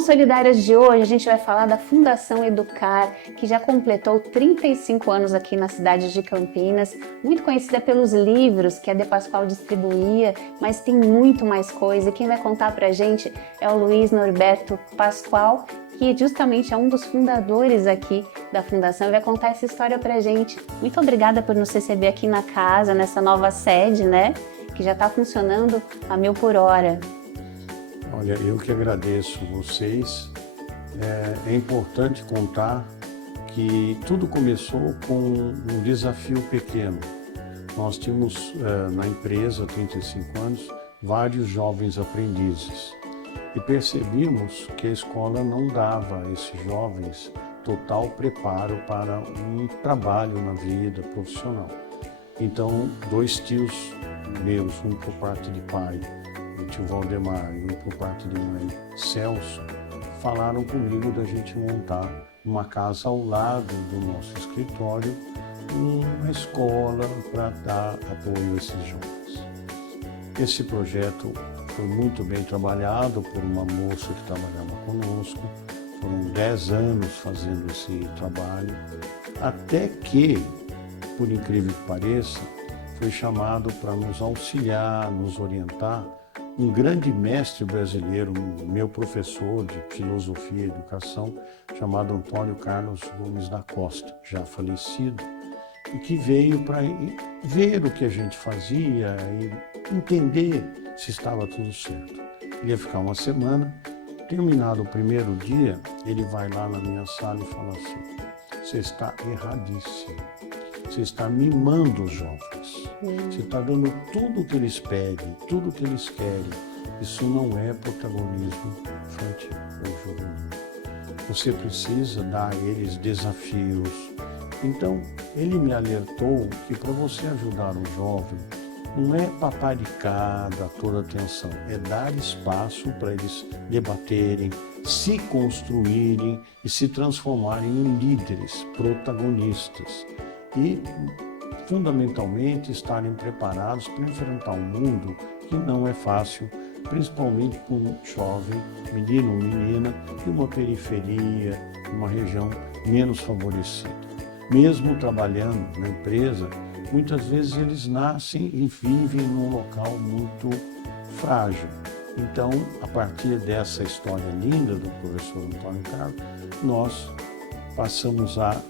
Mãos Solidárias de hoje a gente vai falar da Fundação Educar, que já completou 35 anos aqui na cidade de Campinas, muito conhecida pelos livros que a De Pascoal distribuía, mas tem muito mais coisa. E quem vai contar pra gente é o Luiz Norberto Pascoal, que justamente é um dos fundadores aqui da Fundação e vai contar essa história pra gente. Muito obrigada por nos receber aqui na casa, nessa nova sede, né? Que já está funcionando a 1000 por hora. Olha, eu que agradeço vocês. É importante contar que tudo começou com um desafio pequeno. Nós tínhamos na empresa, há 35 anos, vários jovens aprendizes e percebimos que a escola não dava a esses jovens total preparo para um trabalho na vida profissional. Então, 2 tios meus, um por parte de pai, o tio Valdemar, e um por parte de mãe, Celso, falaram comigo da gente montar uma casa ao lado do nosso escritório, uma escola para dar apoio a esses jovens. Esse projeto foi muito bem trabalhado por uma moça que trabalhava conosco, foram 10 anos fazendo esse trabalho, até que, por incrível que pareça, foi chamado para nos auxiliar, nos orientar, um grande mestre brasileiro, meu professor de filosofia e educação, chamado Antônio Carlos Gomes da Costa, já falecido, e que veio para ver o que a gente fazia e entender se estava tudo certo. Ele ia ficar uma semana, terminado o primeiro dia, ele vai lá na minha sala e fala assim: você está erradíssimo, você está mimando os jovens. Você está dando tudo o que eles pedem, tudo o que eles querem. Isso não é protagonismo infantil ou juvenil. Você precisa dar a eles desafios. Então, ele me alertou que para você ajudar um jovem, não é paparicar, dar toda a atenção, é dar espaço para eles debaterem, se construírem e se transformarem em líderes, protagonistas. E fundamentalmente estarem preparados para enfrentar um mundo que não é fácil, principalmente para um jovem, menino ou menina, de uma periferia, de uma região menos favorecida. Mesmo trabalhando na empresa, muitas vezes eles nascem e vivem num local muito frágil. Então, a partir dessa história linda do professor Antônio Carlos, nós passamos a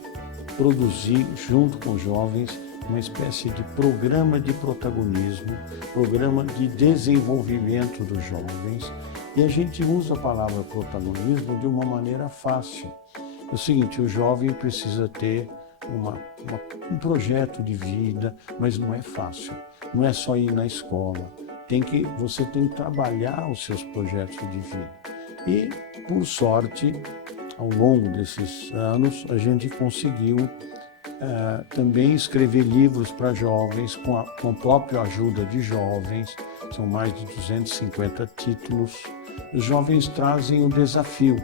produzir, junto com os jovens, uma espécie de programa de protagonismo, programa de desenvolvimento dos jovens, e a gente usa a palavra protagonismo de uma maneira fácil. É o seguinte: o jovem precisa ter um projeto de vida, mas não é fácil, não é só ir na escola, você tem que trabalhar os seus projetos de vida. E, por sorte, ao longo desses anos, a gente conseguiu também escrever livros para jovens, com a própria ajuda de jovens, são mais de 250 títulos. Os jovens trazem o desafio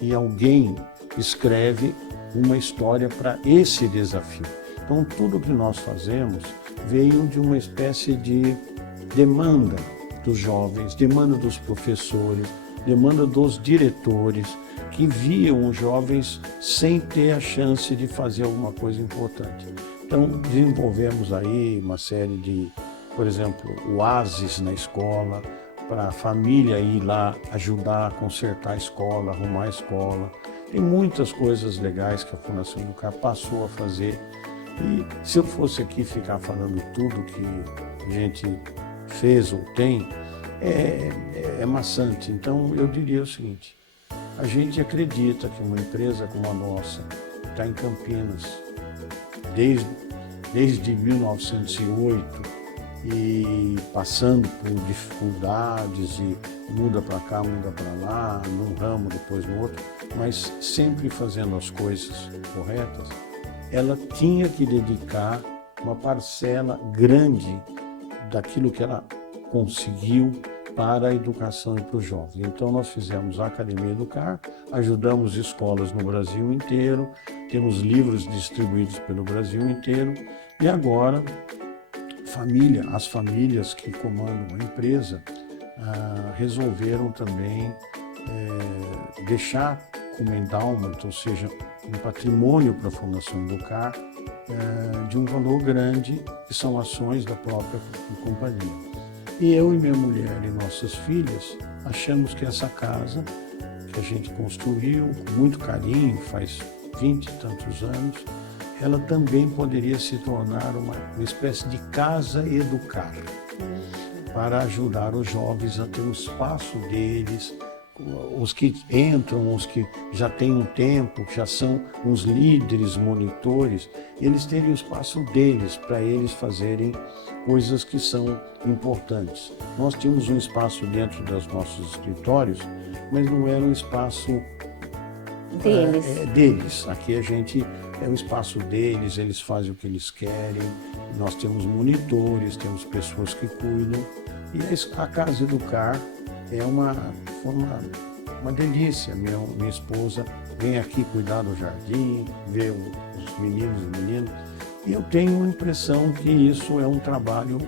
e alguém escreve uma história para esse desafio. Então, tudo que nós fazemos veio de uma espécie de demanda dos jovens, demanda dos professores, demanda dos diretores, que viam os jovens sem ter a chance de fazer alguma coisa importante. Então, desenvolvemos aí uma série de, por exemplo, oásis na escola, para a família ir lá ajudar a consertar a escola, arrumar a escola. Tem muitas coisas legais que a Fundação Educar passou a fazer. E se eu fosse aqui ficar falando tudo que a gente fez ou tem, é maçante. Então, eu diria o seguinte: a gente acredita que uma empresa como a nossa, que está em Campinas desde 1908 e passando por dificuldades e muda para cá, muda para lá, num ramo, depois no outro, mas sempre fazendo as coisas corretas, ela tinha que dedicar uma parcela grande daquilo que ela conseguiu para a educação e para os jovens. Então nós fizemos a Academia Educar, ajudamos escolas no Brasil inteiro, temos livros distribuídos pelo Brasil inteiro e agora as famílias que comandam a empresa resolveram também deixar como endowment, ou seja, um patrimônio para a Fundação Educar, de um valor grande, que são ações da própria companhia. E eu e minha mulher e nossas filhas achamos que essa casa, que a gente construiu com muito carinho, faz 20 e tantos anos, ela também poderia se tornar uma espécie de casa Educar, para ajudar os jovens a ter um espaço deles, os que entram, os que já têm um tempo, que já são uns líderes, monitores, eles terem o espaço deles, para eles fazerem coisas que são importantes. Nós tínhamos um espaço dentro dos nossos escritórios, mas não era um espaço deles. Aqui a gente é um espaço deles, eles fazem o que eles querem, nós temos monitores, temos pessoas que cuidam, e a Casa Educar é uma delícia. Minha esposa vem aqui cuidar do jardim, ver os meninos e meninas, e eu tenho a impressão que isso é um trabalho,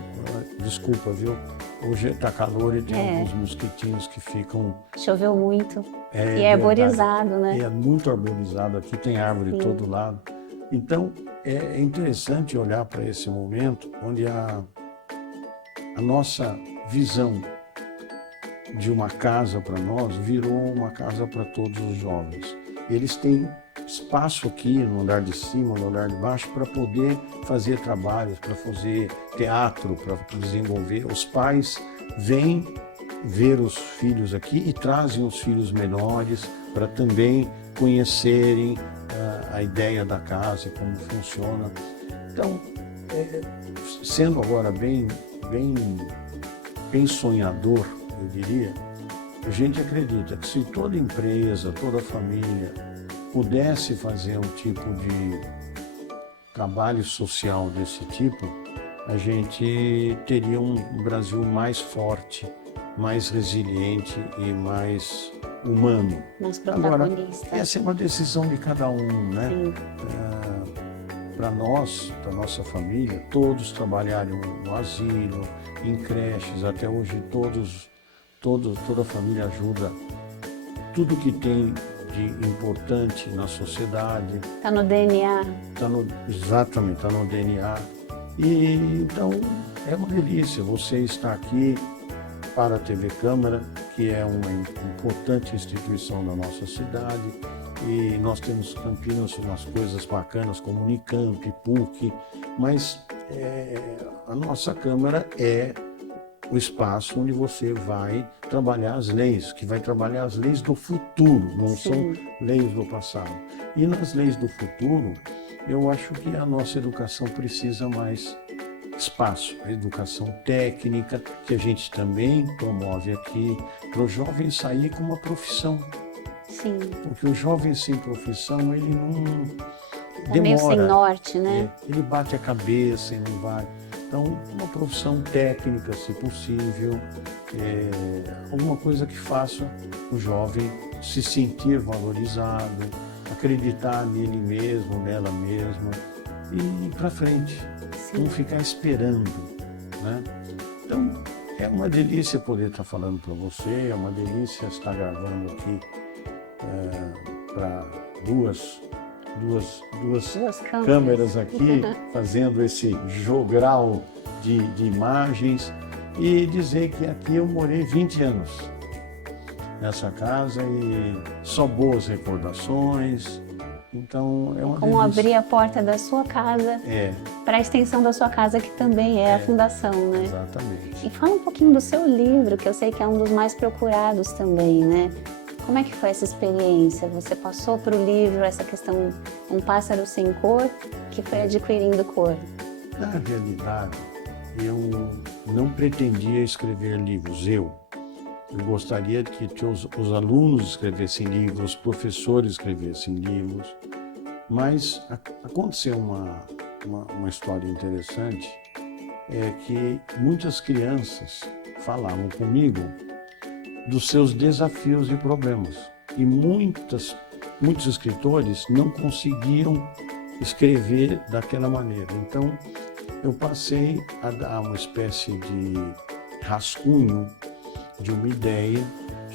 desculpa, viu? Hoje está calor e tem alguns mosquitinhos que ficam... Choveu muito e é arborizado, né? É muito arborizado, aqui tem árvore de todo lado. Então, é interessante olhar para esse momento onde a nossa visão de uma casa para nós virou uma casa para todos os jovens. Eles têm espaço aqui no andar de cima, no andar de baixo, para poder fazer trabalhos, para fazer teatro, para desenvolver. Os pais vêm ver os filhos aqui e trazem os filhos menores para também conhecerem a ideia da casa e como funciona. Então, sendo agora bem sonhador, eu diria, a gente acredita que se toda empresa, toda família pudesse fazer um tipo de trabalho social desse tipo, a gente teria um Brasil mais forte, mais resiliente e mais humano. Mais protagonista. Agora, essa é uma decisão de cada um, né? Para nós, para nossa família, todos trabalharem no asilo, em creches, até hoje toda a família ajuda tudo que tem de importante na sociedade. Está no DNA. Exatamente, está no DNA. E então é uma delícia você estar aqui para a TV Câmara, que é uma importante instituição da nossa cidade. E nós temos Campinas umas coisas bacanas como Unicamp, PUC, mas a nossa Câmara é o espaço onde você vai trabalhar as leis, que vai trabalhar as leis do futuro, não são leis do passado. E nas leis do futuro, eu acho que a nossa educação precisa mais espaço, a educação técnica, que a gente também promove aqui, para o jovem sair com uma profissão. Sim. Porque o jovem sem profissão, ele não demora. Meio sem norte, né? Ele bate a cabeça e não vai. Então, uma profissão técnica, se possível, alguma coisa que faça o jovem se sentir valorizado, acreditar nele mesmo, nela mesma, e ir para frente, não ficar esperando, né? Então, é uma delícia poder estar falando para você, é uma delícia estar gravando aqui para duas câmeras aqui, fazendo esse jogral de imagens, e dizer que aqui eu morei 20 anos nessa casa e só boas recordações. Então é uma Como abrir a porta da sua casa para a extensão da sua casa, que também é a fundação, né? Exatamente. E fala um pouquinho do seu livro, que eu sei que é um dos mais procurados também, né? Como é que foi essa experiência? Você passou para o livro essa questão Um Pássaro Sem Cor, que foi adquirindo cor? Na realidade, eu não pretendia escrever livros, eu gostaria que os alunos escrevessem livros, os professores escrevessem livros, mas aconteceu uma história interessante, é que muitas crianças falavam comigo dos seus desafios e problemas. E muitos escritores não conseguiam escrever daquela maneira. Então, eu passei a dar uma espécie de rascunho de uma ideia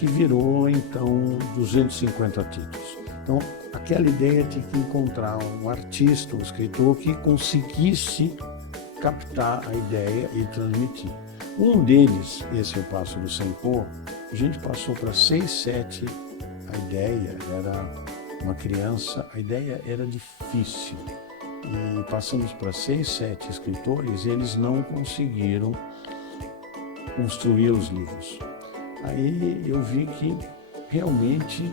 que virou então 250 títulos. Então, aquela ideia de que encontrar um artista, um escritor que conseguisse captar a ideia e transmitir. Um deles, esse é o Pássaro Sem Cor, a gente passou para 6, 7, a ideia era uma criança, a ideia era difícil. E passamos para 6, 7 escritores e eles não conseguiram construir os livros. Aí eu vi que realmente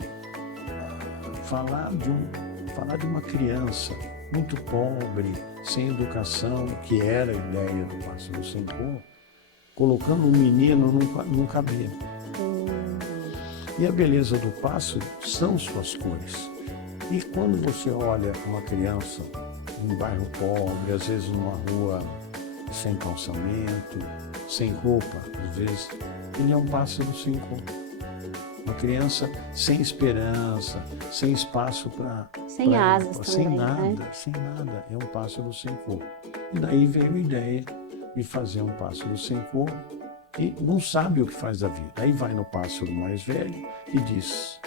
falar de uma criança muito pobre, sem educação, que era a ideia do Pássaro Sem Cor, colocando um menino não cabia. E a beleza do pássaro são suas cores. E quando você olha uma criança num bairro pobre, às vezes numa rua sem calçamento, sem roupa, às vezes, ele é um pássaro sem cor. Uma criança sem esperança, sem espaço para... Sem asas também, sem nada, né? Sem nada. É um pássaro sem cor. E daí veio a ideia de fazer um pássaro sem cor e não sabe o que faz da vida. Aí vai no pássaro mais velho e diz,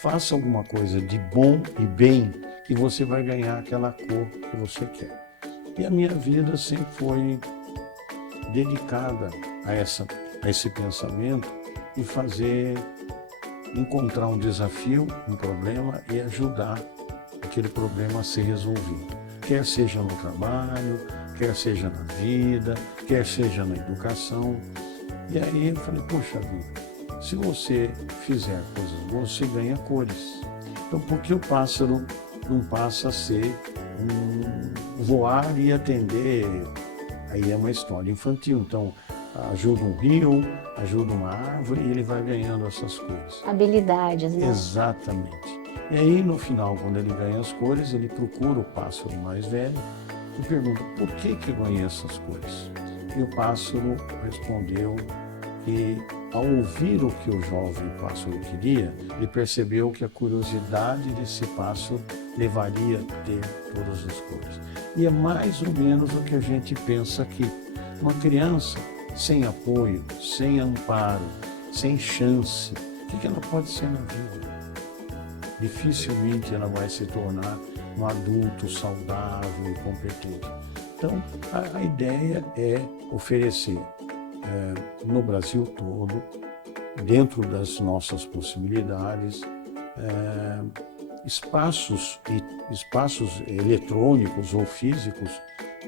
faça alguma coisa de bom e bem que você vai ganhar aquela cor que você quer. E a minha vida sempre foi dedicada a esse pensamento e encontrar um desafio, um problema e ajudar aquele problema a ser resolvido. Quer seja no trabalho, quer seja na vida, quer seja na educação. E aí eu falei, poxa vida, se você fizer coisas boas, você ganha cores. Então por que o pássaro não passa a ser voar e atender? Aí é uma história infantil. Então ajuda um rio, ajuda uma árvore e ele vai ganhando essas cores. Habilidades, né? Exatamente. E aí no final, quando ele ganha as cores, ele procura o pássaro mais velho e pergunta, por que eu ganhei essas cores? E o pássaro respondeu que ao ouvir o que o jovem pássaro queria, ele percebeu que a curiosidade desse pássaro levaria a ter todas as cores. E é mais ou menos o que a gente pensa aqui. Uma criança sem apoio, sem amparo, sem chance, o que ela pode ser na vida? Dificilmente ela vai se tornar um adulto saudável e competente. Então, a ideia é oferecer no Brasil todo, dentro das nossas possibilidades, espaços eletrônicos ou físicos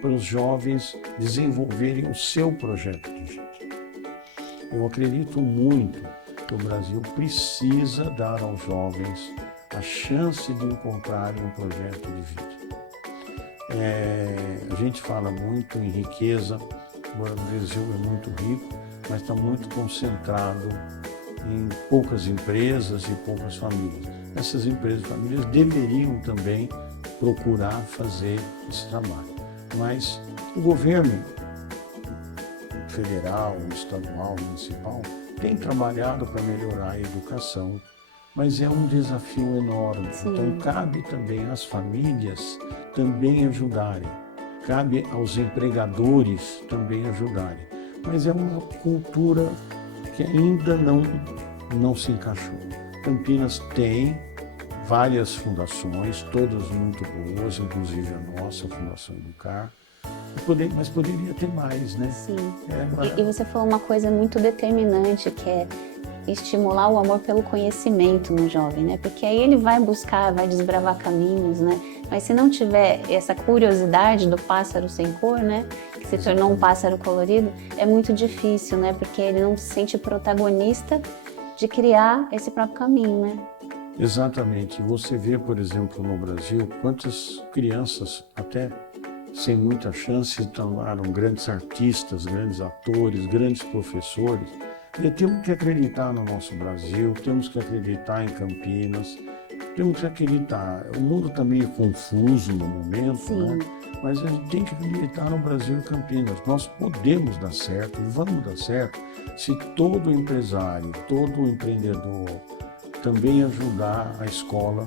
para os jovens desenvolverem o seu projeto de vida. Eu acredito muito que o Brasil precisa dar aos jovens a chance de encontrarem um projeto de vida. A gente fala muito em riqueza, agora o Brasil é muito rico, mas está muito concentrado em poucas empresas e poucas famílias. Essas empresas e famílias deveriam também procurar fazer esse trabalho. Mas o governo federal, estadual, municipal tem trabalhado para melhorar a educação, mas é um desafio enorme. Sim. Então cabe também às famílias também ajudarem, cabe aos empregadores também ajudarem. Mas é uma cultura que ainda não se encaixou. Campinas tem várias fundações, todas muito boas, inclusive a nossa, a Fundação Educar, mas poderia ter mais, né? Sim. E você falou uma coisa muito determinante, que é estimular o amor pelo conhecimento no jovem, né? Porque aí ele vai buscar, vai desbravar caminhos, né? Mas se não tiver essa curiosidade do pássaro sem cor, né? Que se tornou um pássaro colorido, é muito difícil, né? Porque ele não se sente protagonista de criar esse próprio caminho, né? Exatamente. Você vê, por exemplo, no Brasil, quantas crianças, até sem muita chance, se tornaram grandes artistas, grandes atores, grandes professores. E temos que acreditar no nosso Brasil, temos que acreditar em Campinas, temos que acreditar. O mundo está meio confuso no momento, Sim. né? Mas a gente tem que acreditar no Brasil e Campinas. Nós podemos dar certo, vamos dar certo, se todo empresário, todo empreendedor também ajudar a escola.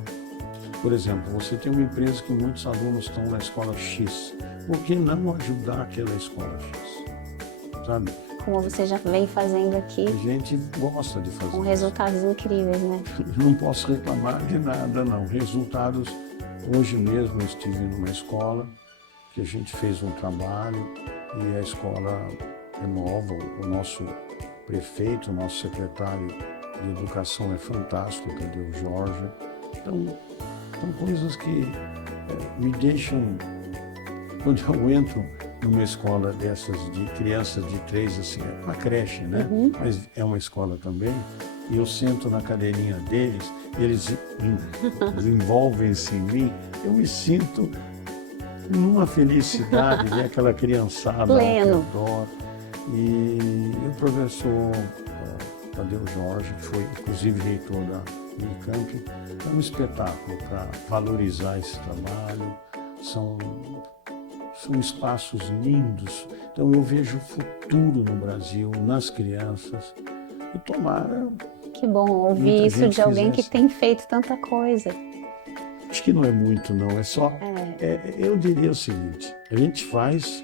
Por exemplo, você tem uma empresa que muitos alunos estão na escola X. Por que não ajudar aquela escola X? Sabe? como você já vem fazendo aqui, A gente gosta de fazer com isso. resultados incríveis, né? Não posso reclamar de nada, não. Resultados, hoje mesmo eu estive numa escola que a gente fez um trabalho e a escola é nova, o nosso prefeito, o nosso secretário de educação é fantástico, cadê o Jorge? Então, são coisas que me deixam, quando eu entro numa escola dessas de crianças de 3, assim, é uma creche, né? Mas é uma escola também, e eu sento na cadeirinha deles, eles envolvem-se em mim, eu me sinto numa felicidade, ver aquela criançada ao Pleno. redor. E o professor Tadeu Jorge, que foi inclusive reitor da Unicamp, é um espetáculo para valorizar esse trabalho. São espaços lindos. Então eu vejo futuro no Brasil, nas crianças. E tomara. Que bom ouvir Muita isso gente de alguém que fizesse. tem feito tanta coisa. Acho que não é muito, não. É só. Eu diria o seguinte: a gente faz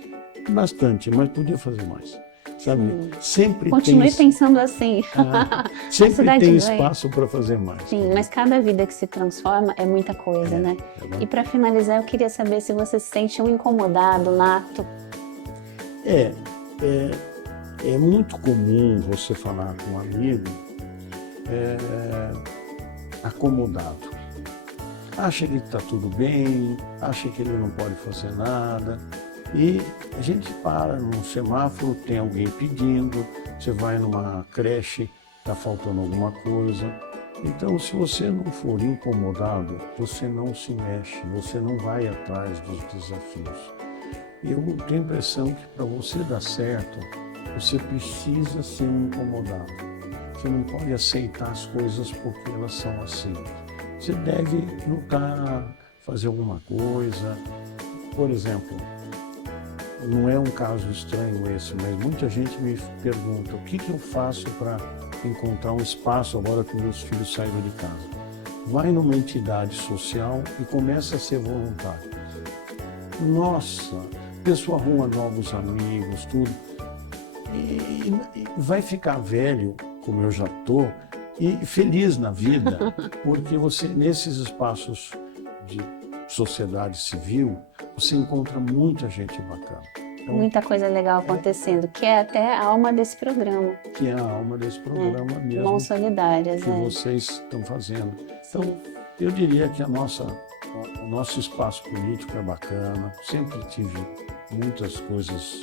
bastante, mas podia fazer mais. Sabe? Sempre Continue tem, pensando assim. sempre cidade tem ganha. espaço para fazer mais. Sim, mas cada vida que se transforma é muita coisa, né? E para finalizar, eu queria saber se você se sente um incomodado, nato. É muito comum você falar com um amigo acomodado. Acha que está tudo bem, acha que ele não pode fazer nada. E a gente para num semáforo, tem alguém pedindo, você vai numa creche, está faltando alguma coisa. Então, se você não for incomodado, você não se mexe, você não vai atrás dos desafios. E eu tenho a impressão que para você dar certo, você precisa ser um incomodado. Você não pode aceitar as coisas porque elas são assim. Você deve lutar, fazer alguma coisa. Por exemplo, não é um caso estranho esse, mas muita gente me pergunta o que eu faço para encontrar um espaço agora que meus filhos saíram de casa. Vai numa entidade social e começa a ser voluntário. Nossa, a pessoa arruma novos amigos, tudo. E vai ficar velho, como eu já estou, e feliz na vida, porque você, nesses espaços de sociedade civil, você encontra muita gente bacana. Então, Muita coisa legal acontecendo, que é até a alma desse programa. que é a alma desse programa mesmo Mãos solidárias, que né? vocês estão fazendo. Então, Sim. eu diria que o nosso espaço político é bacana, sempre tive muitas coisas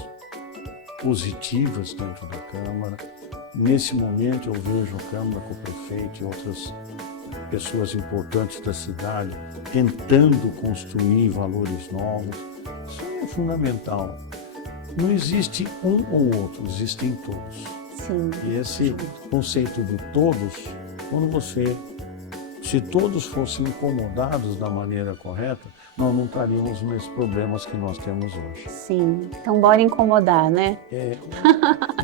positivas dentro da Câmara. Nesse momento eu vejo a Câmara com o prefeito e outras pessoas importantes da cidade tentando construir valores novos. Isso é fundamental. Não existe um ou outro, existem todos. Sim. E esse conceito do todos, se todos fossem incomodados da maneira correta, nós não estaríamos nos problemas que nós temos hoje. Sim. Então bora incomodar, né?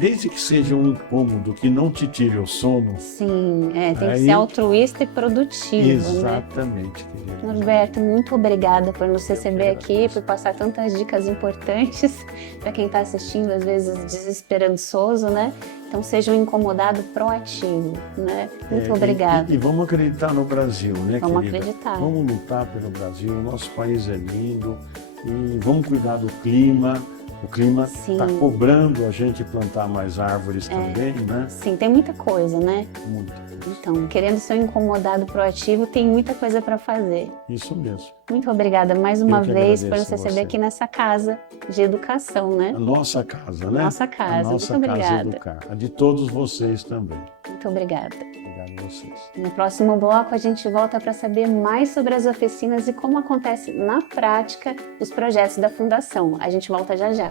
Desde que seja um incômodo que não te tire o sono. Sim, tem que Aí- ser altruísta e produtivo, né? Exatamente, querido. Norberto, muito obrigada por nos receber aqui, agradeço. por passar tantas dicas importantes para quem está assistindo, às vezes desesperançoso, né? Então seja um incomodado proativo, né? Muito obrigada. E vamos acreditar no Brasil, né, Vamos querida? acreditar. Vamos lutar pelo Brasil, o nosso país é lindo e vamos cuidar do clima. O clima Sim. está cobrando a gente plantar mais árvores também, né? Sim, tem muita coisa, né? Muita. Então, querendo ser um incomodado proativo, tem muita coisa para fazer. Isso mesmo. Muito obrigada mais uma que vez por agradeço nos receber você. aqui nessa casa de educação, né? A nossa casa, né? Nossa casa. A nossa Muito casa obrigada. educar. A de todos vocês também. Muito obrigada. Obrigado a vocês. No próximo bloco, a gente volta para saber mais sobre as oficinas e como acontece na prática os projetos da Fundação. A gente volta já já.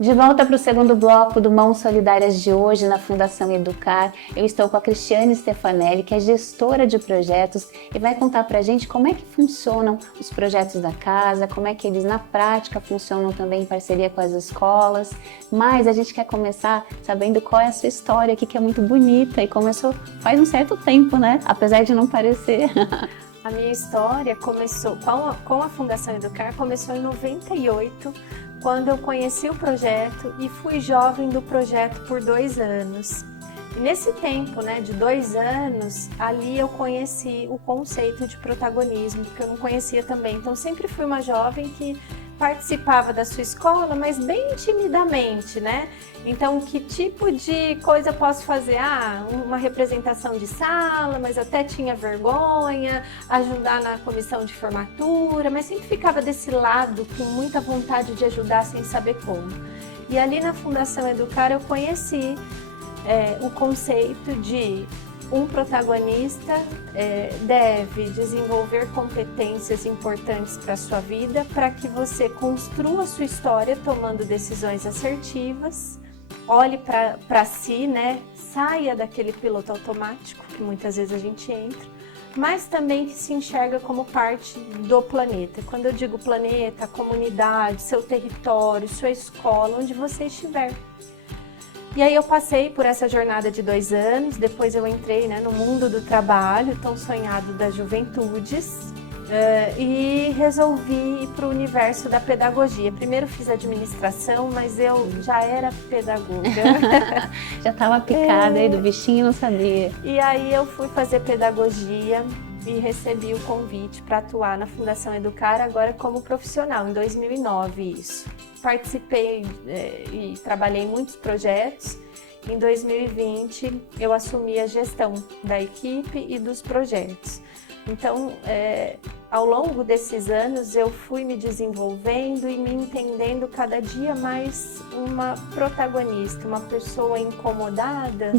De volta para o segundo bloco do Mãos Solidárias de hoje na Fundação Educar, eu estou com a Cristiane Stefanelli, que é gestora de projetos e vai contar para a gente como é que funcionam os projetos da casa, como é que eles na prática funcionam também em parceria com as escolas. Mas a gente quer começar sabendo qual é a sua história aqui, que é muito bonita e começou faz um certo tempo, né? Apesar de não parecer. A minha história começou com a Fundação Educar, começou em 98, quando eu conheci o projeto e fui jovem do projeto por 2 anos. E nesse tempo, né, de 2 anos, ali eu conheci o conceito de protagonismo, que eu não conhecia também. Então sempre fui uma jovem que participava da sua escola, mas bem timidamente, né? Então, que tipo de coisa eu posso fazer? Uma representação de sala, mas até tinha vergonha, ajudar na comissão de formatura, mas sempre ficava desse lado com muita vontade de ajudar sem saber como. E ali na Fundação Educar eu conheci o conceito de um protagonista deve desenvolver competências importantes para a sua vida, para que você construa a sua história tomando decisões assertivas, olhe para si, né? Saia daquele piloto automático que muitas vezes a gente entra, mas também que se enxerga como parte do planeta. Quando eu digo planeta, comunidade, seu território, sua escola, onde você estiver. E aí eu passei por essa jornada de 2 anos, depois eu entrei, né, no mundo do trabalho, tão sonhado das juventudes, e resolvi ir para o universo da pedagogia. Primeiro fiz administração, mas eu já era pedagoga. Já estava picada aí do bichinho, não sabia. E aí eu fui fazer pedagogia e recebi o convite para atuar na Fundação Educar, agora como profissional, em 2009 isso. Participei e trabalhei em muitos projetos. Em 2020 eu assumi a gestão da equipe e dos projetos. Então, ao longo desses anos eu fui me desenvolvendo e me entendendo cada dia mais uma protagonista, uma pessoa incomodada.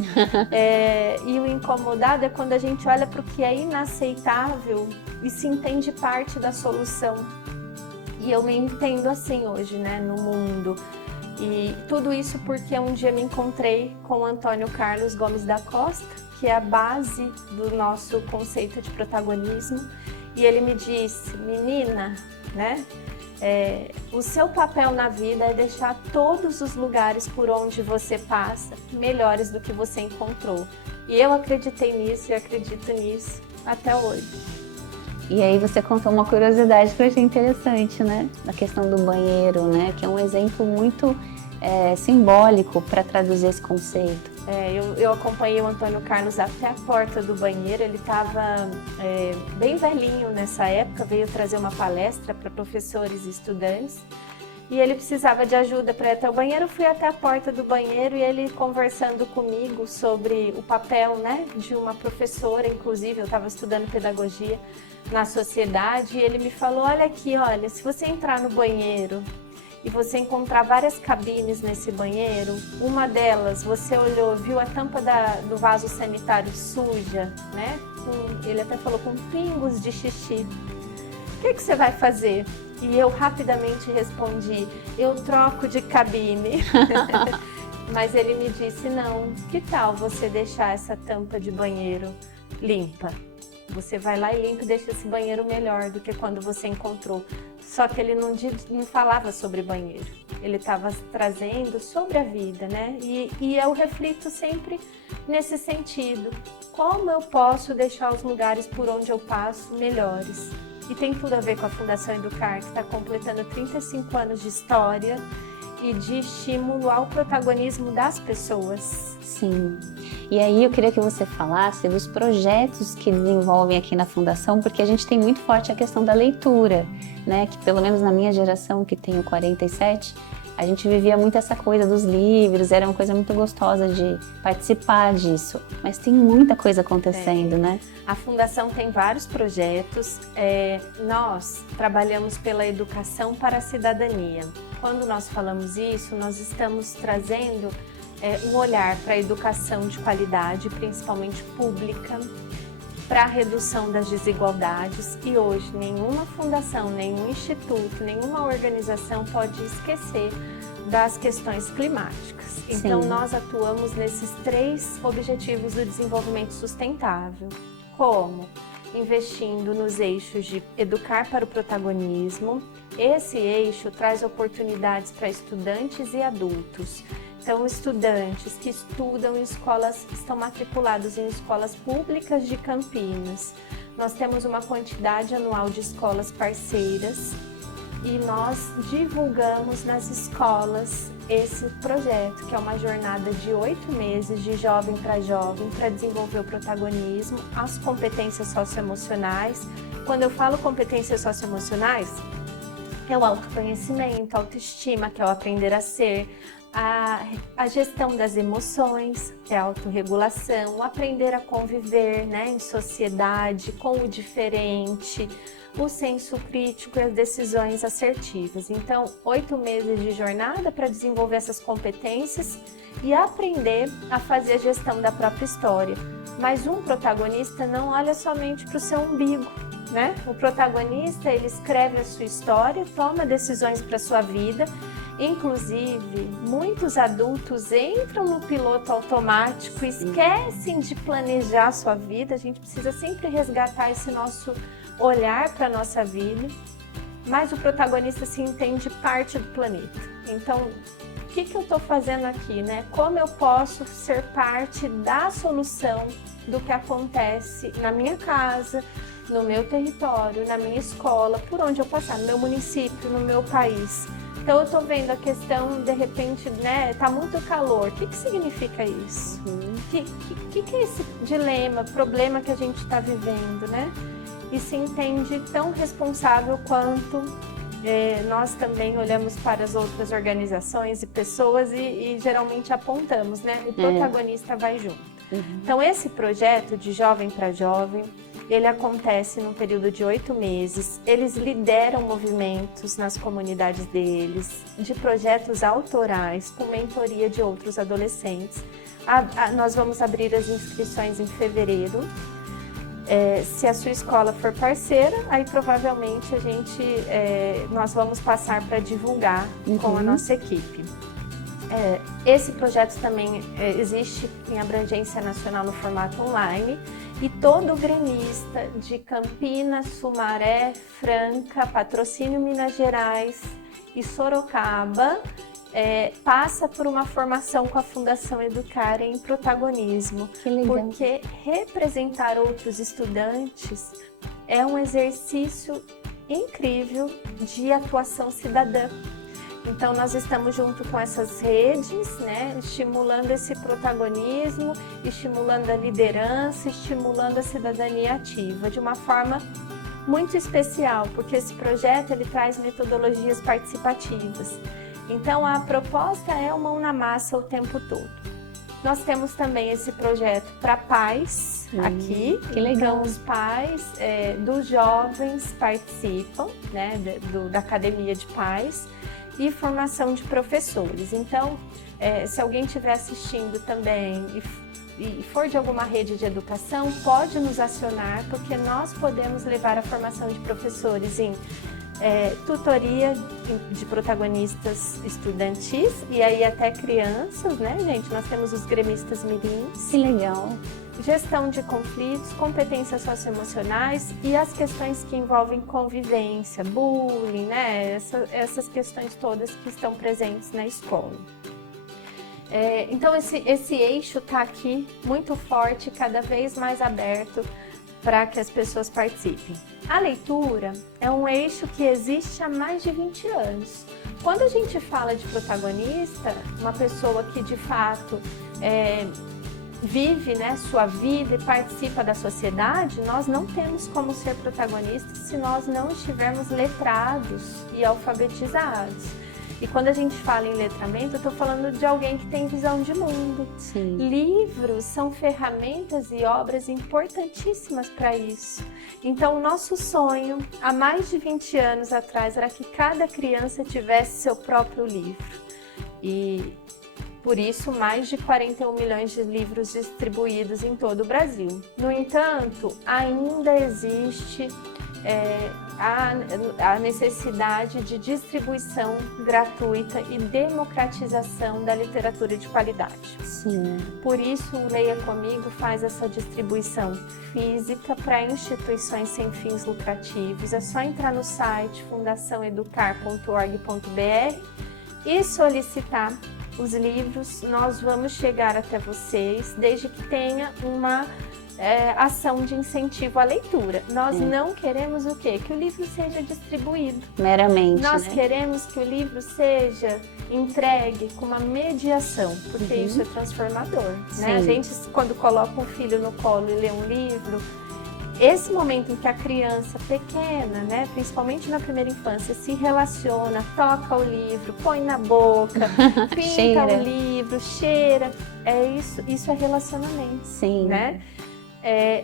E o incomodado é quando a gente olha para o que é inaceitável e se entende parte da solução. E eu me entendo assim hoje, né, no mundo. E tudo isso porque um dia me encontrei com o Antônio Carlos Gomes da Costa, que é a base do nosso conceito de protagonismo. E ele me disse, menina, né, o seu papel na vida é deixar todos os lugares por onde você passa melhores do que você encontrou. E eu acreditei nisso e acredito nisso até hoje. E aí você contou uma curiosidade que eu achei interessante, né? Na questão do banheiro, né? Que é um exemplo muito simbólico para traduzir esse conceito. Eu acompanhei o Antônio Carlos até a porta do banheiro. Ele estava bem velhinho nessa época, veio trazer uma palestra para professores e estudantes. E ele precisava de ajuda para ir até o banheiro. Eu fui até a porta do banheiro e ele conversando comigo sobre o papel, né, de uma professora, inclusive eu estava estudando pedagogia na sociedade, e ele me falou, olha aqui, olha, se você entrar no banheiro e você encontrar várias cabines nesse banheiro, uma delas você olhou, viu a tampa do vaso sanitário suja, né? Ele até falou com pingos de xixi. O que você vai fazer? E eu rapidamente respondi, eu troco de cabine. Mas ele me disse, não, que tal você deixar essa tampa de banheiro limpa? Você vai lá e limpa e deixa esse banheiro melhor do que quando você encontrou. Só que ele não falava sobre banheiro, ele estava trazendo sobre a vida, né? E eu reflito sempre nesse sentido. Como eu posso deixar os lugares por onde eu passo melhores? E tem tudo a ver com a Fundação Educar, que está completando 35 anos de história e de estímulo ao protagonismo das pessoas. Sim. E aí eu queria que você falasse dos projetos que desenvolvem aqui na Fundação, porque a gente tem muito forte a questão da leitura, né? Que pelo menos na minha geração, que tenho 47, a gente vivia muito essa coisa dos livros, era uma coisa muito gostosa de participar disso. Mas tem muita coisa acontecendo, né? A Fundação tem vários projetos. Nós trabalhamos pela educação para a cidadania. Quando nós falamos isso, nós estamos trazendo um olhar para a educação de qualidade, principalmente pública, para a redução das desigualdades, e hoje nenhuma fundação, nenhum instituto, nenhuma organização pode esquecer das questões climáticas. Então, nós atuamos nesses 3 objetivos do desenvolvimento sustentável. Como? Investindo nos eixos de educar para o protagonismo. Esse eixo traz oportunidades para estudantes e adultos. Então, estudantes que estudam em escolas, estão matriculados em escolas públicas de Campinas. Nós temos uma quantidade anual de escolas parceiras e nós divulgamos nas escolas esse projeto, que é uma jornada de 8 meses de jovem para desenvolver o protagonismo, as competências socioemocionais. Quando eu falo competências socioemocionais, é o autoconhecimento, a autoestima, que é o aprender a ser, a gestão das emoções, que é a autorregulação, o aprender a conviver, né, em sociedade, com o diferente, o senso crítico e as decisões assertivas. Então, 8 meses de jornada para desenvolver essas competências e aprender a fazer a gestão da própria história. Mas um protagonista não olha somente para o seu umbigo, né? O protagonista, ele escreve a sua história, toma decisões para a sua vida. Inclusive, muitos adultos entram no piloto automático e esquecem de planejar a sua vida. A gente precisa sempre resgatar esse nosso olhar para a nossa vida, mas o protagonista se entende parte do planeta. Então, o que eu estou fazendo aqui, né? Como eu posso ser parte da solução do que acontece na minha casa, no meu território, na minha escola, por onde eu passar, no meu município, no meu país. Então, eu estou vendo a questão, de repente, né, tá muito calor. O que significa isso? O que é esse dilema, problema que a gente está vivendo, né? E se entende tão responsável quanto nós também olhamos para as outras organizações e pessoas e geralmente apontamos, né? O protagonista vai junto. Então, esse projeto de Jovem para Jovem, ele acontece num período de 8 meses. Eles lideram movimentos nas comunidades deles, de projetos autorais, com mentoria de outros adolescentes. Nós vamos abrir as inscrições em fevereiro. Se a sua escola for parceira, aí provavelmente nós vamos passar para divulgar com a nossa equipe. Esse projeto também existe em abrangência nacional no formato online, e todo gremista de Campinas, Sumaré, Franca, Patrocínio Minas Gerais e Sorocaba passa por uma formação com a Fundação Educar em protagonismo. Que legal. Porque representar outros estudantes é um exercício incrível de atuação cidadã. Então, nós estamos junto com essas redes, né, estimulando esse protagonismo, estimulando a liderança, estimulando a cidadania ativa de uma forma muito especial, porque esse projeto ele traz metodologias participativas. Então, a proposta é o mão na massa o tempo todo. Nós temos também esse projeto para pais aqui. Que legal. Então, os pais dos jovens participam, né, da Academia de Pais, e formação de professores. Então, se alguém estiver assistindo também e for de alguma rede de educação, pode nos acionar, porque nós podemos levar a formação de professores em tutoria de protagonistas estudantis e aí até crianças, né, gente? Nós temos os gremistas mirins. Que legal. Gestão de conflitos, competências socioemocionais e as questões que envolvem convivência, bullying, né? Essas questões todas que estão presentes na escola. Então, esse eixo está aqui muito forte, cada vez mais aberto para que as pessoas participem. A leitura é um eixo que existe há mais de 20 anos. Quando a gente fala de protagonista, uma pessoa que de fato vive, né, sua vida e participa da sociedade, nós não temos como ser protagonistas se nós não estivermos letrados e alfabetizados. E quando a gente fala em letramento, eu estou falando de alguém que tem visão de mundo. Sim. Livros são ferramentas e obras importantíssimas para isso. Então, o nosso sonho, há mais de 20 anos atrás, era que cada criança tivesse seu próprio livro. E Por isso, mais de 41 milhões de livros distribuídos em todo o Brasil. No entanto, ainda existe a necessidade de distribuição gratuita e democratização da literatura de qualidade. Sim. Por isso, o Leia Comigo faz essa distribuição física para instituições sem fins lucrativos. É só entrar no site fundaçãoeducar.org.br e solicitar os livros. Nós vamos chegar até vocês, desde que tenha uma ação de incentivo à leitura. Nós não queremos o quê? Que o livro seja distribuído. Meramente, Nós né? queremos que o livro seja entregue com uma mediação, porque isso é transformador, né? A gente, quando coloca um filho no colo e lê um livro, esse momento em que a criança pequena, né, principalmente na primeira infância, se relaciona, toca o livro, põe na boca, pinta o livro, cheira, isso é relacionamento, né?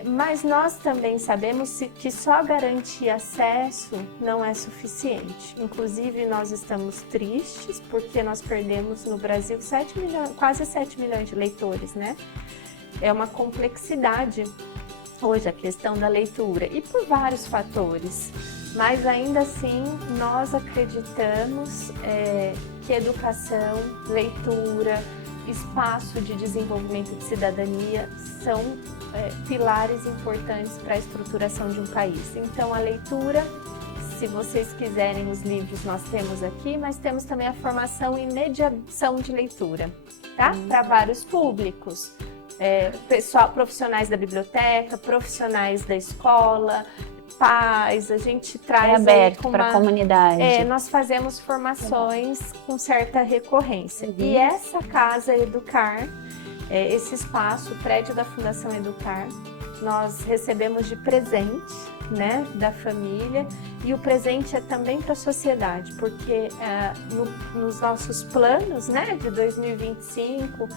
Mas nós também sabemos que só garantir acesso não é suficiente. Inclusive, nós estamos tristes porque nós perdemos no Brasil quase 7 milhões de leitores, né? É uma complexidade hoje a questão da leitura e por vários fatores. Mas ainda assim, nós acreditamos que educação, leitura, espaço de desenvolvimento de cidadania são pilares importantes para a estruturação de um país. Então, a leitura, se vocês quiserem os livros, nós temos aqui, mas temos também a formação e mediação de leitura, tá? Para vários públicos. Profissionais da biblioteca, profissionais da escola, pais, a gente traz... É aberto para a comunidade. Nós fazemos formações com certa recorrência. E essa Casa Educar, esse espaço, o prédio da Fundação Educar, nós recebemos de presente, né, da família, e o presente é também para a sociedade, porque nos nossos planos, né, de 2025,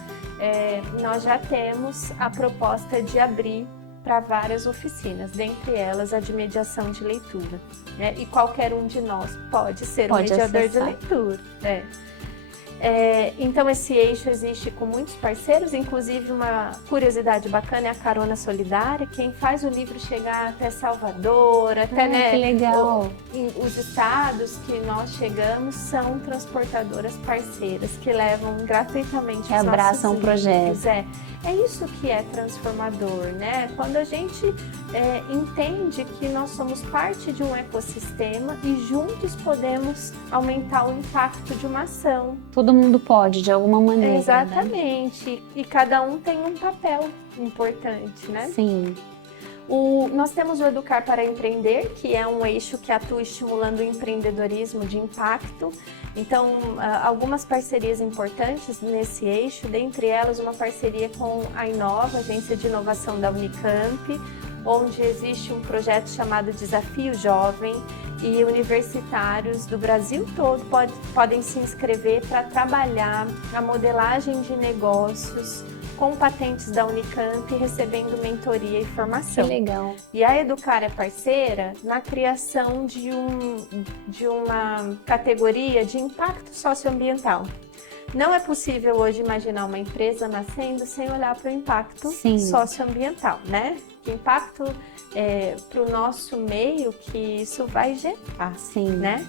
nós já temos a proposta de abrir para várias oficinas, dentre elas a de mediação de leitura, né? E qualquer um de nós pode ser um mediador de leitura. Então esse eixo existe com muitos parceiros, inclusive uma curiosidade bacana é a Carona Solidária, quem faz o livro chegar até Salvador, até que legal. Os estados que nós chegamos são transportadoras parceiras que levam gratuitamente os abraçam o projeto. É isso que é transformador, né? Quando a gente entende que nós somos parte de um ecossistema e juntos podemos aumentar o impacto de uma ação. Todo mundo pode, de alguma maneira. Exatamente. Né? E cada um tem um papel importante, né? Sim. Nós temos o Educar para Empreender, que é um eixo que atua estimulando o empreendedorismo de impacto. Então, algumas parcerias importantes nesse eixo, dentre elas uma parceria com a Inova, Agência de Inovação da Unicamp, onde existe um projeto chamado Desafio Jovem, e universitários do Brasil todo podem se inscrever para trabalhar a modelagem de negócios com patentes da Unicamp, recebendo mentoria e formação. Que legal. E a Educar é parceira na criação de uma categoria de impacto socioambiental. Não é possível hoje imaginar uma empresa nascendo sem olhar para o impacto socioambiental, né? Que impacto para o nosso meio que isso vai gerar, né?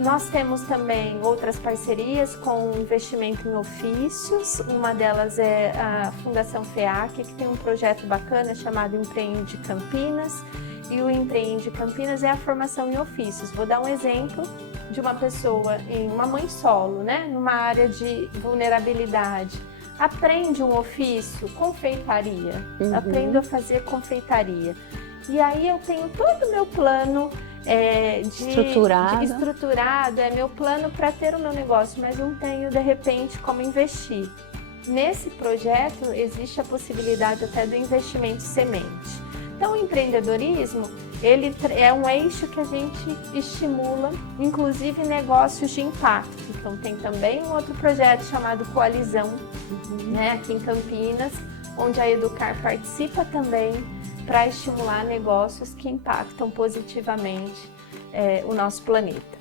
Nós temos também outras parcerias com investimento em ofícios. Uma delas é a Fundação FEAC, que tem um projeto bacana chamado Empreende Campinas. E o Empreende Campinas é a formação em ofícios. Vou dar um exemplo de uma pessoa, uma mãe solo, né, numa área de vulnerabilidade. Aprende um ofício, confeitaria. Aprendo a fazer confeitaria. E aí eu tenho todo o meu plano estruturado, é meu plano para ter o meu negócio, mas não tenho, de repente, como investir. Nesse projeto existe a possibilidade até do investimento semente. Então, o empreendedorismo, ele é um eixo que a gente estimula, inclusive negócios de impacto. Então, tem também um outro projeto chamado Coalizão, né, aqui em Campinas, onde a Educar participa também para estimular negócios que impactam positivamente o nosso planeta.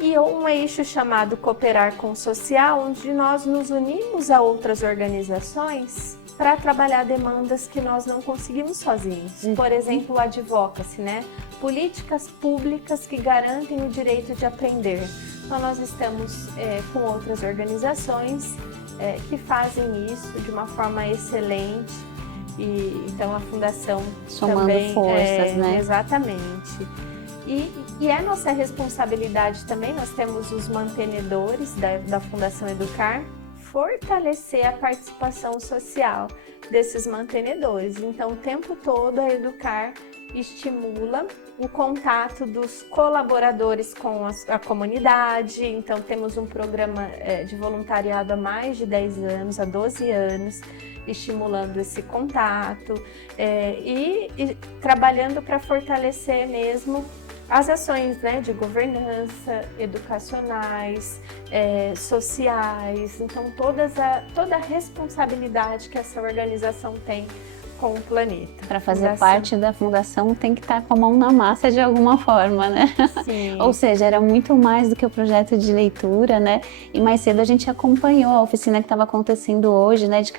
e um eixo chamado Cooperar com o Social, onde nós nos unimos a outras organizações para trabalhar demandas que nós não conseguimos sozinhos. Por exemplo, o advocacy, né? Políticas públicas que garantem o direito de aprender. Então, nós estamos com outras organizações que fazem isso de uma forma excelente. E então, a Fundação somando também... forças, né? Exatamente. E é nossa responsabilidade também, nós temos os mantenedores da Fundação Educar, fortalecer a participação social desses mantenedores. Então, o tempo todo a Educar estimula o contato dos colaboradores com a comunidade. Então, temos um programa de voluntariado há mais de 10 anos, há 12 anos, estimulando esse contato e trabalhando para fortalecer mesmo as ações, né, de governança, educacionais, sociais. Então, toda a responsabilidade que essa organização tem com o planeta. Para fazer parte da fundação tem que estar com a mão na massa de alguma forma, né? Sim. Ou seja, era muito mais do que o projeto de leitura, né? E mais cedo a gente acompanhou a oficina que estava acontecendo hoje, né? De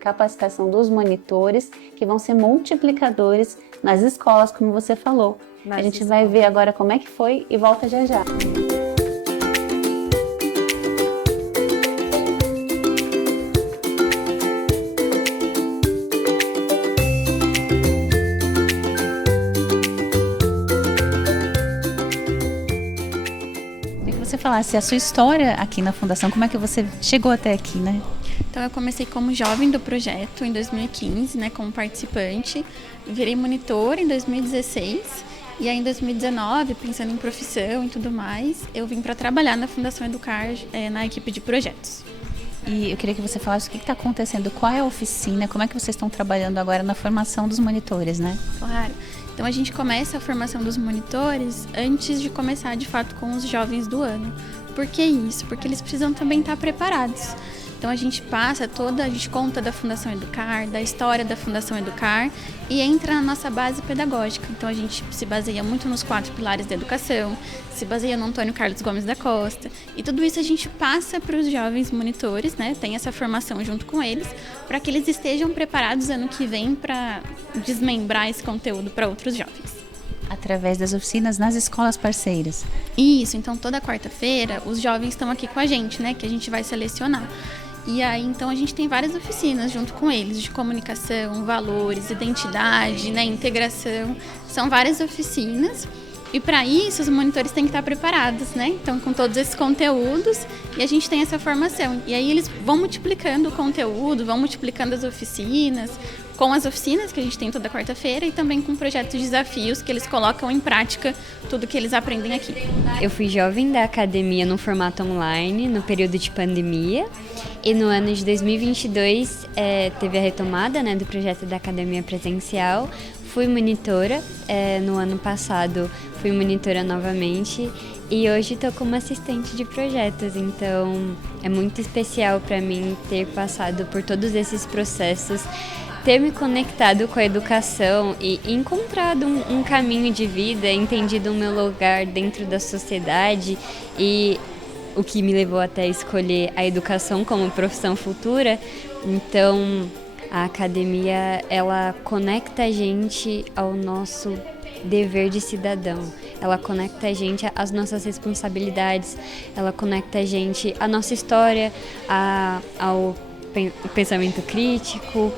capacitação dos monitores, que vão ser multiplicadores nas escolas, como você falou. A gente vai ver agora como é que foi e volta já já. Você falasse a sua história aqui na Fundação, como é que você chegou até aqui, né? Então, eu comecei como jovem do projeto em 2015, né, como participante, virei monitora em 2016 e aí em 2019, pensando em profissão e tudo mais, eu vim para trabalhar na Fundação Educar, na equipe de projetos. E eu queria que você falasse o que está acontecendo, qual é a oficina, como é que vocês estão trabalhando agora na formação dos monitores, né? Claro. Então, a gente começa a formação dos monitores antes de começar, de fato, com os jovens do ano. Por que isso? Porque eles precisam também estar preparados. Então, a gente conta da Fundação Educar, da história da Fundação Educar e entra na nossa base pedagógica. Então, a gente se baseia muito nos 4 pilares da educação, se baseia no Antônio Carlos Gomes da Costa. E tudo isso a gente passa para os jovens monitores, né? Tem essa formação junto com eles, para que eles estejam preparados ano que vem para desmembrar esse conteúdo para outros jovens. Através das oficinas nas escolas parceiras. Isso, então toda quarta-feira os jovens estão aqui com a gente, né? Que a gente vai selecionar. E aí, então, a gente tem várias oficinas junto com eles, de comunicação, valores, identidade, né, integração. São várias oficinas. E para isso, os monitores têm que estar preparados, né? Então, com todos esses conteúdos, e a gente tem essa formação. E aí, eles vão multiplicando o conteúdo, vão multiplicando as oficinas, com as oficinas que a gente tem toda quarta-feira e também com projetos de desafios que eles colocam em prática tudo que eles aprendem aqui. Eu fui jovem da academia no formato online, no período de pandemia. E no ano de 2022 teve a retomada, né, do projeto da academia presencial. Fui monitora, no ano passado fui monitora novamente e hoje estou como assistente de projetos. Então é muito especial para mim ter passado por todos esses processos, ter me conectado com a educação e encontrado um caminho de vida, entendido o meu lugar dentro da sociedade e o que me levou até escolher a educação como profissão futura. Então, a academia, ela conecta a gente ao nosso dever de cidadão. Ela conecta a gente às nossas responsabilidades, ela conecta a gente à nossa história, ao pensamento crítico,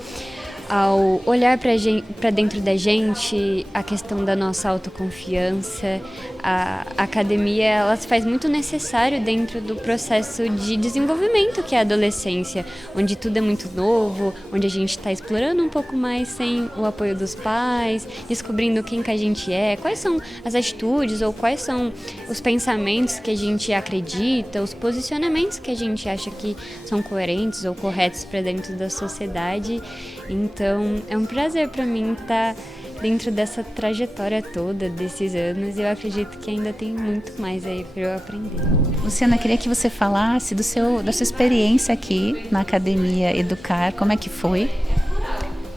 ao olhar para dentro da gente, a questão da nossa autoconfiança. A academia, ela se faz muito necessário dentro do processo de desenvolvimento que é a adolescência, onde tudo é muito novo, onde a gente está explorando um pouco mais sem o apoio dos pais, descobrindo quem que a gente é, quais são as atitudes ou quais são os pensamentos que a gente acredita, os posicionamentos que a gente acha que são coerentes ou corretos para dentro da sociedade. Então, é um prazer para mim estar dentro dessa trajetória toda, desses anos. Eu acredito que ainda tem muito mais aí para eu aprender. Luciana, queria que você falasse da sua experiência aqui na Academia Educar, como é que foi?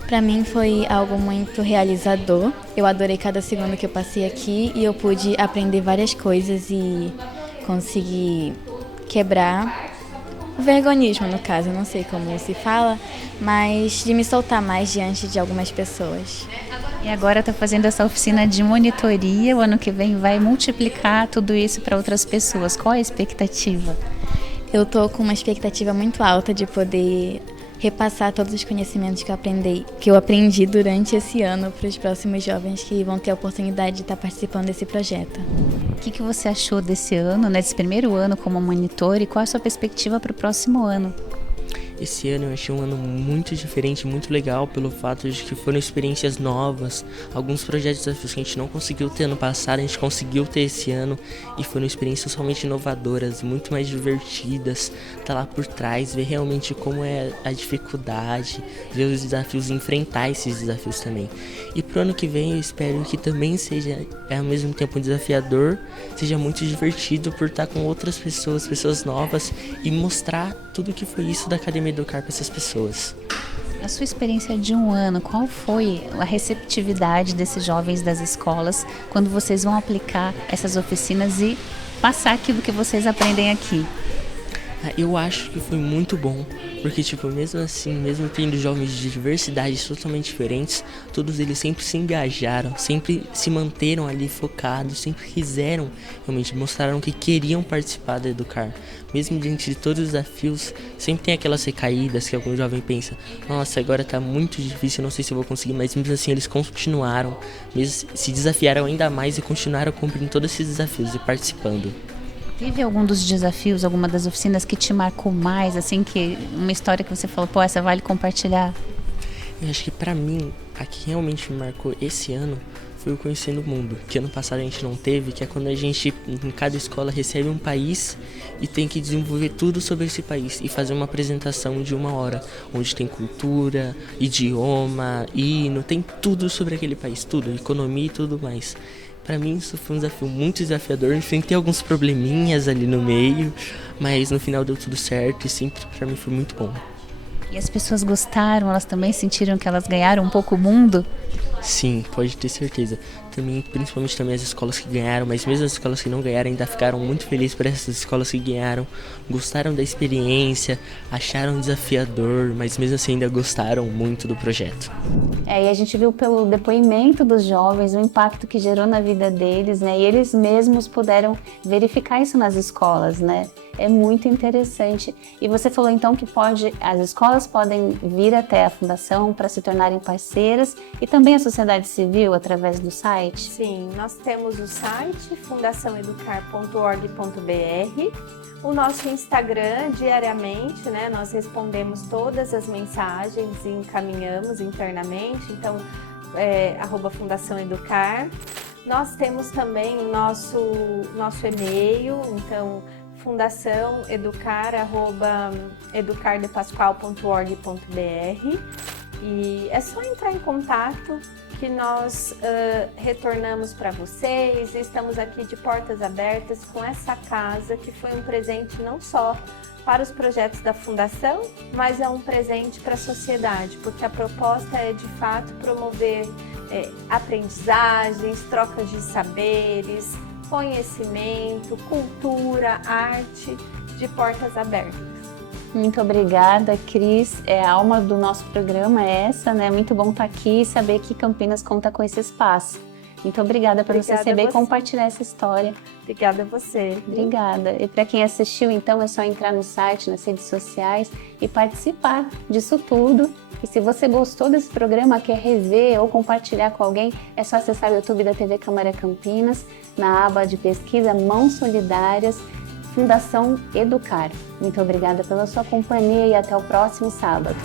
Para mim foi algo muito realizador. Eu adorei cada segundo que eu passei aqui e eu pude aprender várias coisas e conseguir quebrar o vergonhismo, no caso, eu não sei como se fala, mas de me soltar mais diante de algumas pessoas. E agora está fazendo essa oficina de monitoria, o ano que vem vai multiplicar tudo isso para outras pessoas. Qual é a expectativa? Eu estou com uma expectativa muito alta de poder repassar todos os conhecimentos que eu aprendi durante esse ano para os próximos jovens que vão ter a oportunidade de estar participando desse projeto. O que você achou desse ano, desse primeiro ano como monitor, e qual é a sua perspectiva para o próximo ano? Esse ano eu achei um ano muito diferente, muito legal, pelo fato de que foram experiências novas, alguns projetos desafios que a gente não conseguiu ter ano passado, a gente conseguiu ter esse ano, e foram experiências realmente inovadoras, muito mais divertidas, tá lá por trás, ver realmente como é a dificuldade, ver os desafios, enfrentar esses desafios também. E pro ano que vem eu espero que também seja, ao mesmo tempo desafiador, seja muito divertido por estar com outras pessoas, pessoas novas, e mostrar tudo que foi isso da Academia Educar para essas pessoas. A sua experiência de um ano, qual foi a receptividade desses jovens das escolas quando vocês vão aplicar essas oficinas e passar aquilo que vocês aprendem aqui? Eu acho que foi muito bom, porque mesmo assim, mesmo tendo jovens de diversidades totalmente diferentes, todos eles sempre se engajaram, sempre se manteram ali focados, sempre quiseram, realmente mostraram que queriam participar da Educar. Mesmo diante de todos os desafios, sempre tem aquelas recaídas que algum jovem pensa, nossa, agora tá muito difícil, não sei se eu vou conseguir, mas mesmo assim eles continuaram, mesmo se desafiaram ainda mais e continuaram cumprindo todos esses desafios e participando. Teve algum dos desafios, alguma das oficinas que te marcou mais, assim, que uma história que você falou, pô, essa vale compartilhar? Eu acho que pra mim, a que realmente me marcou esse ano foi o Conhecendo o Mundo, que ano passado a gente não teve, que é quando a gente, em cada escola, recebe um país e tem que desenvolver tudo sobre esse país e fazer uma apresentação de 1 hora, onde tem cultura, idioma, hino, tem tudo sobre aquele país, tudo, economia e tudo mais. Pra mim isso foi um desafio muito desafiador, enfrentei alguns probleminhas ali no meio, mas no final deu tudo certo e sempre pra mim foi muito bom. E as pessoas gostaram, elas também sentiram que elas ganharam um pouco o mundo? Sim, pode ter certeza. Também, principalmente também as escolas que ganharam, mas mesmo as escolas que não ganharam ainda ficaram muito felizes por essas escolas que ganharam, gostaram da experiência, acharam desafiador, mas mesmo assim ainda gostaram muito do projeto. E a gente viu pelo depoimento dos jovens o impacto que gerou na vida deles, né? E eles mesmos puderam verificar isso nas escolas, né? É muito interessante. E você falou então que as escolas podem vir até a fundação para se tornarem parceiras e também a sociedade civil através do site? Sim, nós temos o site fundaçãoeducar.org.br, o nosso Instagram diariamente, né? Nós respondemos todas as mensagens e encaminhamos internamente, então @Fundação Educar. Nós temos também o nosso e-mail, então fundaçãoeducar@educardepascoal.org.br, e é só entrar em contato que nós retornamos para vocês. Estamos aqui de portas abertas com essa casa que foi um presente não só para os projetos da Fundação, mas é um presente para a sociedade, porque a proposta é de fato promover aprendizagens, trocas de saberes, conhecimento, cultura, arte, de portas abertas. Muito obrigada, Cris. A alma do nosso programa é essa, né? Muito bom estar aqui e saber que Campinas conta com esse espaço. Muito obrigada por nos receber e compartilhar essa história. Obrigada a você. Obrigada. E para quem assistiu, então, é só entrar no site, nas redes sociais e participar disso tudo. E se você gostou desse programa, quer rever ou compartilhar com alguém, é só acessar o YouTube da TV Câmara Campinas, na aba de pesquisa Mãos Solidárias, Fundação Educar. Muito obrigada pela sua companhia e até o próximo sábado.